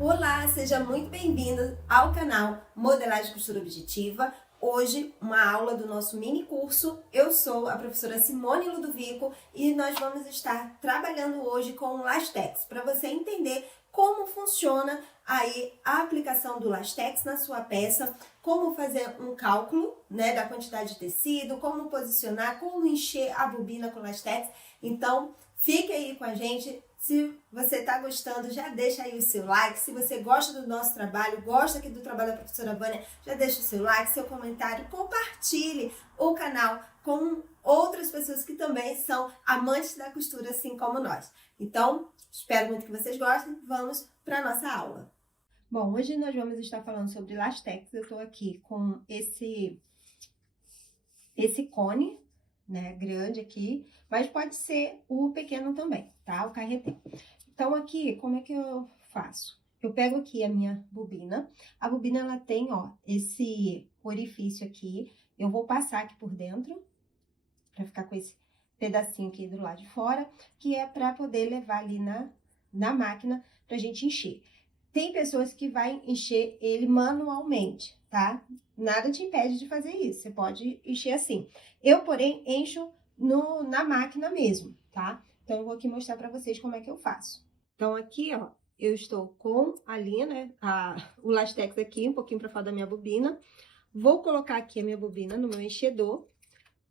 Olá, seja muito bem-vindo ao canal Modelagem e Costura Objetiva. Hoje, uma aula do nosso mini curso. Eu sou a professora Simone Ludovico e nós vamos estar trabalhando hoje com o Lastex, para você entender como funciona aí a aplicação do Lastex na sua peça, como fazer um cálculo, da quantidade de tecido, como posicionar, como encher a bobina com Lastex. Então, fique aí com a gente. Se você está gostando, já deixa aí o seu like. Se você gosta do nosso trabalho, gosta aqui do trabalho da professora Vânia, já deixa o seu like, seu comentário, compartilhe o canal com outras pessoas que também são amantes da costura, assim como nós. Então, espero muito que vocês gostem. Vamos para a nossa aula. Bom, hoje nós vamos estar falando sobre Lastex. Eu estou aqui com esse cone, grande aqui, mas pode ser o pequeno também, tá? O carreteiro. Então, aqui, como é que eu faço? Eu pego aqui a minha bobina. A bobina, ela tem, esse orifício aqui. Eu vou passar aqui por dentro, pra ficar com esse pedacinho aqui do lado de fora, que é pra poder levar ali na máquina pra gente encher. Tem pessoas que vai encher ele manualmente, tá? Nada te impede de fazer isso, você pode encher assim. Eu, porém, encho na máquina mesmo, tá? Então, eu vou aqui mostrar pra vocês como é que eu faço. Então, aqui, eu estou com a linha, o Lastex aqui, um pouquinho pra fora da minha bobina. Vou colocar aqui a minha bobina no meu enchedor,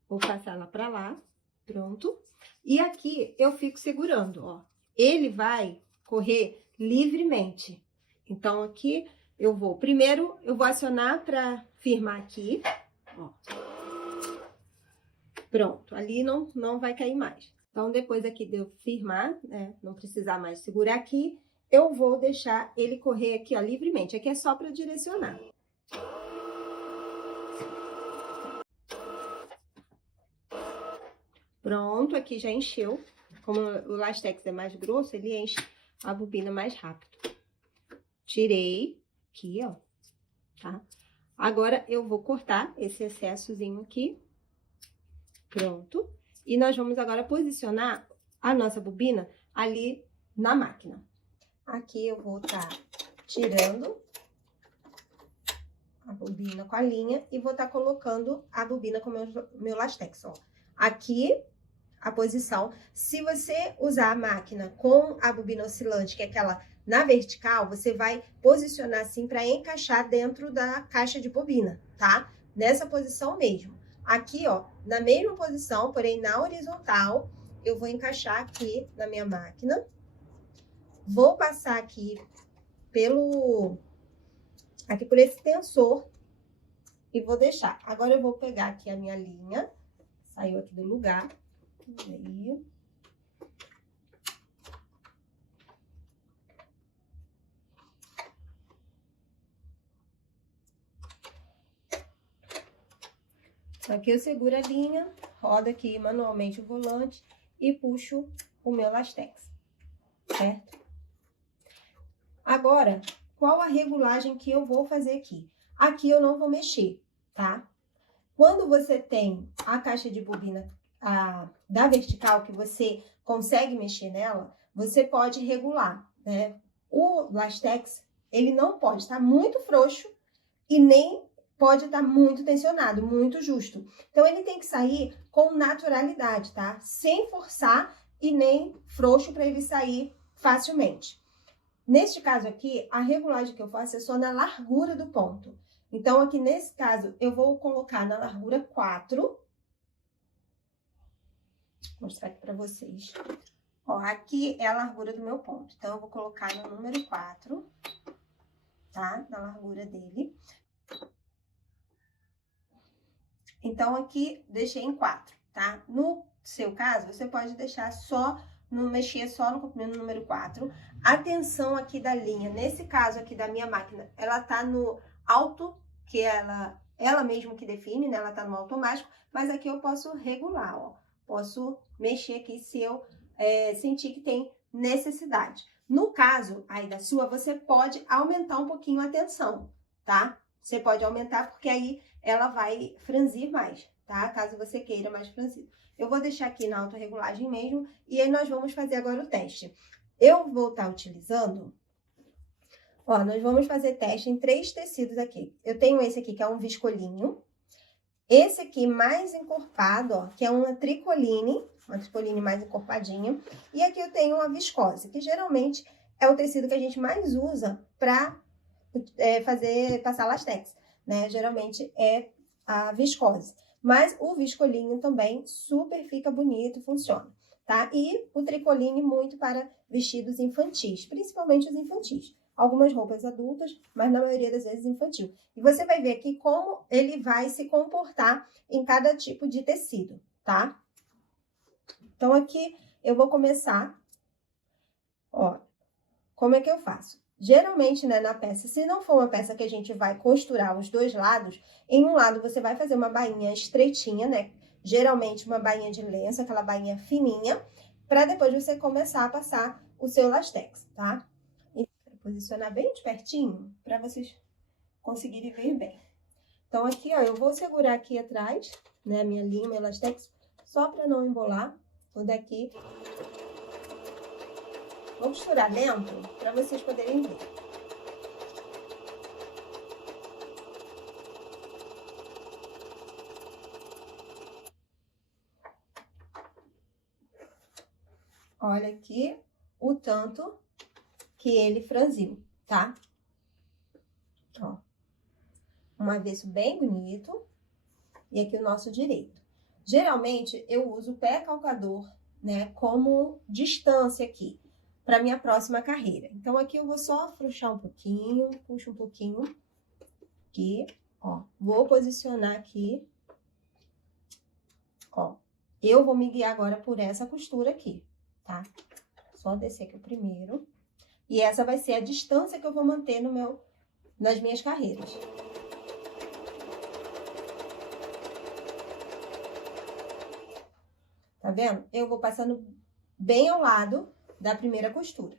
vou passar ela pra lá, pronto. E aqui, eu fico segurando, Ele vai correr livremente. Então, aqui primeiro eu vou acionar para firmar aqui, Pronto, ali não vai cair mais. Então, depois aqui de eu firmar, não precisar mais segurar aqui, eu vou deixar ele correr aqui, livremente. Aqui é só para direcionar. Pronto, aqui já encheu. Como o Lastex é mais grosso, ele enche a bobina mais rápido. Tirei aqui, tá? Agora, eu vou cortar esse excessozinho aqui. Pronto. E nós vamos agora posicionar a nossa bobina ali na máquina. Aqui eu vou estar tirando a bobina com a linha e vou estar colocando a bobina com o meu Lastex, Aqui, a posição. Se você usar a máquina com a bobina oscilante, que é aquela na vertical, você vai posicionar assim para encaixar dentro da caixa de bobina, tá? Nessa posição mesmo. Aqui, na mesma posição, porém na horizontal, eu vou encaixar aqui na minha máquina. Vou passar aqui por esse tensor e vou deixar. Agora eu vou pegar aqui a minha linha, saiu aqui do lugar. Aí. Aqui eu seguro a linha, rodo aqui manualmente o volante e puxo o meu Lastex, certo? Agora, qual a regulagem que eu vou fazer aqui? Aqui eu não vou mexer, tá? Quando você tem a caixa de bobina da vertical, que você consegue mexer nela, você pode regular, O Lastex, ele não pode estar muito frouxo e nem pode estar muito tensionado, muito justo. Então, ele tem que sair com naturalidade, tá? Sem forçar e nem frouxo para ele sair facilmente. Neste caso aqui, a regulagem que eu faço é só na largura do ponto. Então, aqui nesse caso, eu vou colocar na largura 4. Vou mostrar aqui para vocês. Aqui é a largura do meu ponto. Então, eu vou colocar no número 4, tá? Na largura dele. Então, aqui, deixei em 4, tá? No seu caso, você pode deixar mexer só no comprimento número 4. A tensão aqui da linha, nesse caso aqui da minha máquina, ela tá no alto, que ela mesmo que define, né? Ela tá no automático, mas aqui eu posso regular, Posso mexer aqui se eu sentir que tem necessidade. No caso aí da sua, você pode aumentar um pouquinho a tensão, tá? Você pode aumentar, porque aí ela vai franzir mais, tá? Caso você queira mais franzido. Eu vou deixar aqui na autorregulagem mesmo, e aí nós vamos fazer agora o teste. Eu vou estar utilizando Ó, nós vamos fazer teste em 3 tecidos aqui. Eu tenho esse aqui, que é um viscolinho. Esse aqui mais encorpado, ó, que é uma tricoline mais encorpadinha. E aqui eu tenho uma viscose, que geralmente é o tecido que a gente mais usa para passar lastex, né? Geralmente é a viscose. Mas o viscolinho também super fica bonito, funciona, tá? E o tricoline muito para vestidos infantis, principalmente os infantis. Algumas roupas adultas, mas na maioria das vezes infantil. E você vai ver aqui como ele vai se comportar em cada tipo de tecido, tá? Então, aqui eu vou começar, ó, como é que eu faço? Geralmente, né, na peça, se não for uma peça que a gente vai costurar os 2 lados, em um lado você vai fazer uma bainha estreitinha, né? Geralmente uma bainha de lenço, aquela bainha fininha, para depois você começar a passar o seu lastex, tá? E posicionar bem de pertinho, para vocês conseguirem ver bem. Então, aqui, ó, eu vou segurar aqui atrás, né, a minha linha, meu lastex, só para não embolar. Vou daqui. Vou costurar dentro para vocês poderem ver. Olha aqui o tanto que ele franziu, tá? Ó. Um avesso bem bonito. E aqui o nosso direito. Geralmente, eu uso o pé calcador, né, como distância aqui, para minha próxima carreira. Então, aqui eu vou só afrouxar um pouquinho, puxo um pouquinho aqui, ó. Vou posicionar aqui, ó. Eu vou me guiar agora por essa costura aqui, tá? Só descer aqui o primeiro. E essa vai ser a distância que eu vou manter nas minhas carreiras. Tá vendo? Eu vou passando bem ao lado da primeira costura.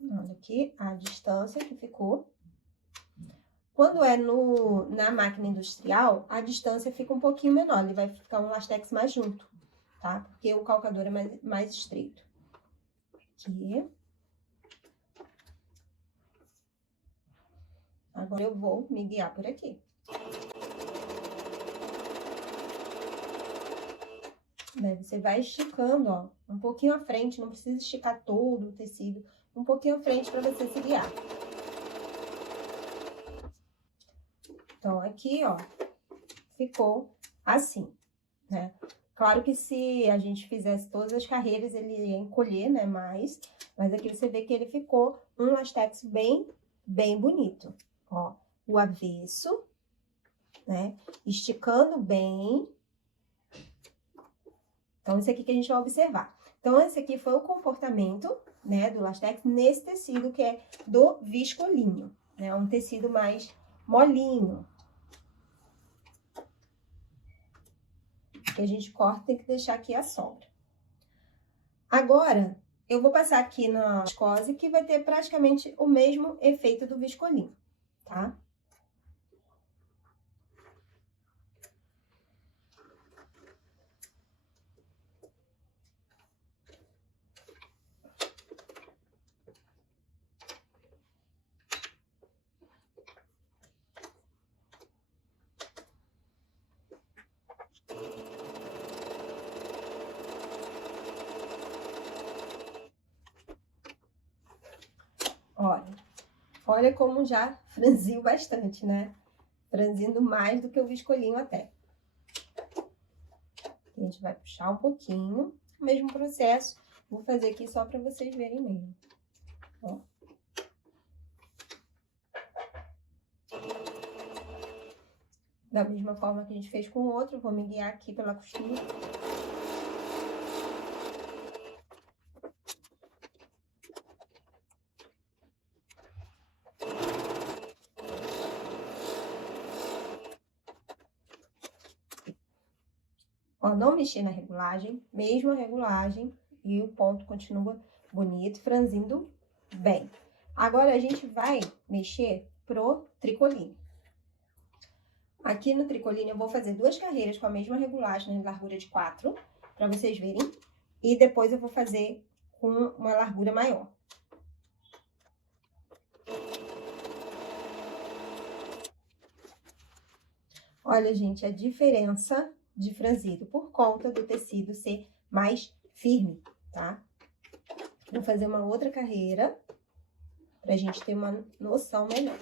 Olha aqui a distância que ficou. Quando é na máquina industrial, a distância fica um pouquinho menor, ele vai ficar um lastex mais junto, tá? Porque o calcador é mais estreito. Aqui. Agora eu vou me guiar por aqui. Daí você vai esticando, ó, um pouquinho à frente, não precisa esticar todo o tecido, um pouquinho à frente para você se guiar. Então, aqui, ó, ficou assim, né? Claro que se a gente fizesse todas as carreiras, ele ia encolher, né, mais. Mas aqui você vê que ele ficou um lastex bem bonito. Ó, o avesso, né, esticando bem. Então, esse aqui que a gente vai observar. Então, esse aqui foi o comportamento, né, do lastex nesse tecido que é do viscolinho, né, um tecido mais molinho. Que a gente corta, tem que deixar aqui a sobra. Agora, eu vou passar aqui na viscose, que vai ter praticamente o mesmo efeito do viscolinho, tá? Olha como já franziu bastante, né? Franzindo mais do que o viscolinho até. A gente vai puxar um pouquinho, o mesmo processo. Vou fazer aqui só para vocês verem mesmo. Ó. Da mesma forma que a gente fez com o outro, vou me guiar aqui pela costura. Ó, não mexi na regulagem, mesmo a regulagem, e o ponto continua bonito, franzindo bem. Agora, a gente vai mexer pro tricoline. Aqui no tricoline eu vou fazer 2 carreiras com a mesma regulagem, né, largura de 4, para vocês verem. E depois eu vou fazer com uma largura maior. Olha, gente, a diferença de franzido por conta do tecido ser mais firme, tá? Vou fazer uma outra carreira pra gente ter uma noção melhor.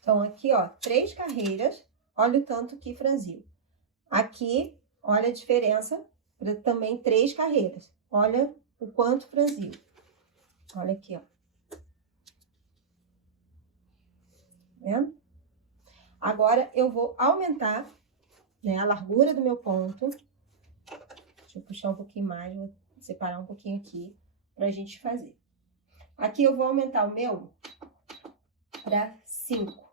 Então, aqui, ó, 3 carreiras, olha o tanto que franziu. Aqui, olha a diferença, para também 3 carreiras. Olha o quanto franziu. Olha aqui, ó. Vendo? Agora, eu vou aumentar, né, a largura do meu ponto. Deixa eu puxar um pouquinho mais, vou separar um pouquinho aqui pra gente fazer. Aqui eu vou aumentar o meu para 5.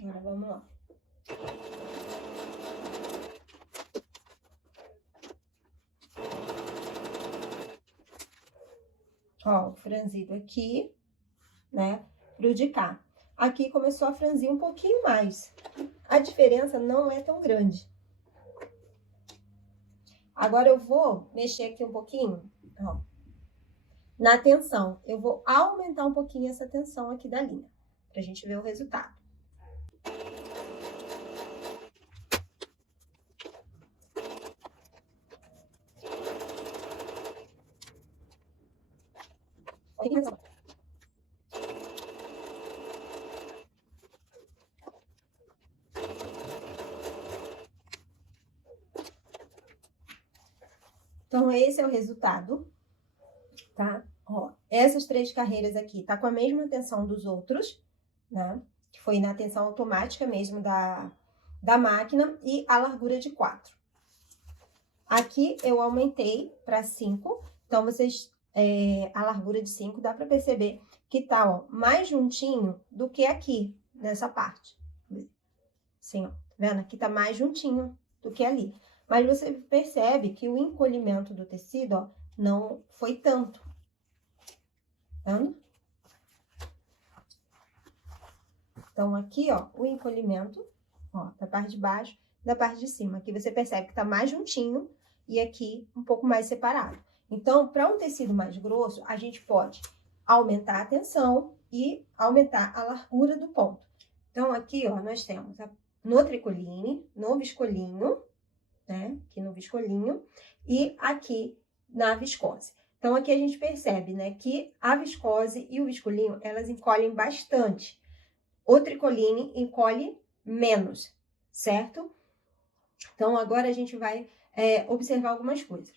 Agora, vamos lá. Ó, o franzido aqui, né, pro de cá. Aqui começou a franzir um pouquinho mais. A diferença não é tão grande. Agora, eu vou mexer aqui um pouquinho, ó, na tensão. Eu vou aumentar um pouquinho essa tensão aqui da linha, pra gente ver o resultado. Então, esse é o resultado, tá? Ó, essas 3 carreiras aqui tá com a mesma tensão dos outros, né? Que foi na tensão automática mesmo da máquina e a largura de 4. Aqui eu aumentei para 5, então vocês, a largura de 5, dá para perceber que tá, ó, mais juntinho do que aqui, nessa parte. Assim, ó, tá vendo? Aqui tá mais juntinho do que ali. Mas você percebe que o encolhimento do tecido, ó, não foi tanto. Tá vendo? Então, aqui, ó, o encolhimento, ó, da parte de baixo, da parte de cima. Aqui você percebe que tá mais juntinho e aqui um pouco mais separado. Então, para um tecido mais grosso, a gente pode aumentar a tensão e aumentar a largura do ponto. Então, aqui, ó, nós temos no tricoline, no viscolinho, né? Aqui no viscolinho e aqui na viscose. Então, aqui a gente percebe, né, que a viscose e o viscolinho, elas encolhem bastante. O tricoline encolhe menos, certo? Então, agora a gente vai observar algumas coisas.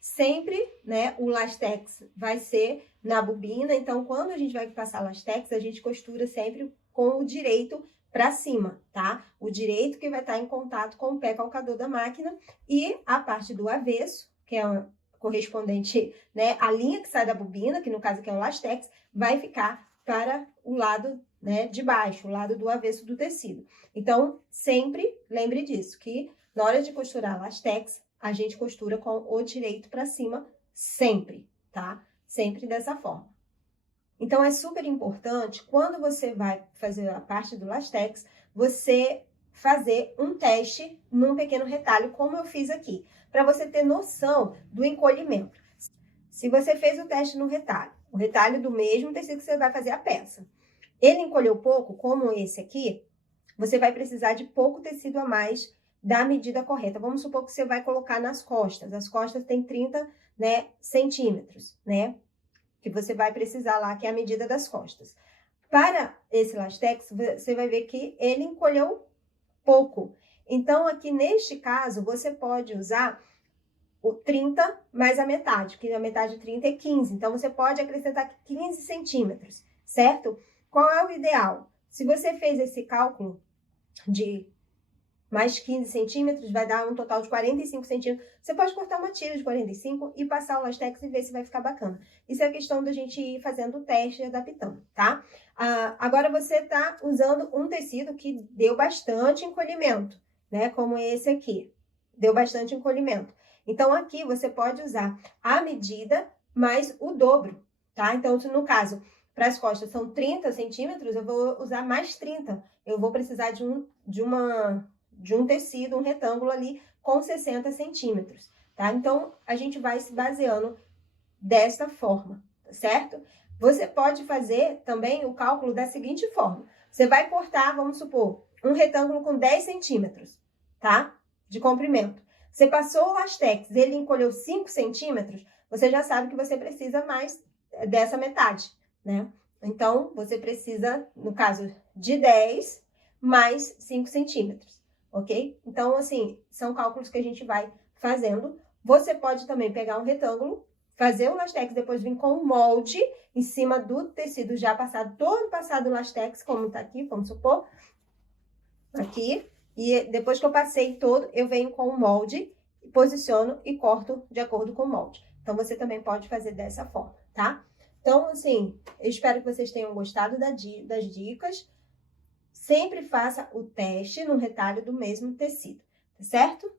Sempre, né, o lastex vai ser na bobina, então, quando a gente vai passar lastex, a gente costura sempre com o direito para cima, tá? O direito que vai estar em contato com o pé calcador da máquina e a parte do avesso, que é a correspondente, né, a linha que sai da bobina, que no caso aqui é o lastex, vai ficar para o lado, né, de baixo, o lado do avesso do tecido. Então, sempre lembre disso, que na hora de costurar lastex, a gente costura com o direito para cima, sempre, tá? Sempre dessa forma. Então, é super importante, quando você vai fazer a parte do lastex, você fazer um teste num pequeno retalho, como eu fiz aqui, para você ter noção do encolhimento. Se você fez o teste no retalho, o retalho do mesmo tecido que você vai fazer a peça, ele encolheu pouco, como esse aqui, você vai precisar de pouco tecido a mais da medida correta. Vamos supor que você vai colocar nas costas. As costas têm 30, né, centímetros, né? Que você vai precisar lá, que é a medida das costas. Para esse lastex, você vai ver que ele encolheu pouco. Então, aqui neste caso, você pode usar o 30 mais a metade, que a metade de 30 é 15. Então, você pode acrescentar 15 centímetros, certo? Qual é o ideal? Se você fez esse cálculo de mais 15 centímetros, vai dar um total de 45 centímetros. Você pode cortar uma tira de 45 e passar o lastex e ver se vai ficar bacana. Isso é questão da gente ir fazendo o teste e adaptando, tá? Agora você tá usando um tecido que deu bastante encolhimento, né? Como esse aqui, deu bastante encolhimento. Então, aqui você pode usar a medida mais o dobro, tá? Então, se no caso, para as costas são 30 centímetros, eu vou usar mais 30. Eu vou precisar de um tecido, um retângulo ali com 60 centímetros, tá? Então, a gente vai se baseando desta forma, certo? Você pode fazer também o cálculo da seguinte forma. Você vai cortar, vamos supor, um retângulo com 10 centímetros, tá? De comprimento. Você passou o lastex, ele encolheu 5 centímetros, você já sabe que você precisa mais dessa metade, né? Então, você precisa, no caso de 10, mais 5 centímetros, ok? Então, assim, são cálculos que a gente vai fazendo. Você pode também pegar um retângulo, fazer o lastex, depois vir com o molde em cima do tecido já passado, todo passado o lastex, como tá aqui, vamos supor, aqui. E depois que eu passei todo, eu venho com o molde, posiciono e corto de acordo com o molde. Então, você também pode fazer dessa forma, tá? Então, assim, eu espero que vocês tenham gostado das dicas. Sempre faça o teste no retalho do mesmo tecido, tá certo?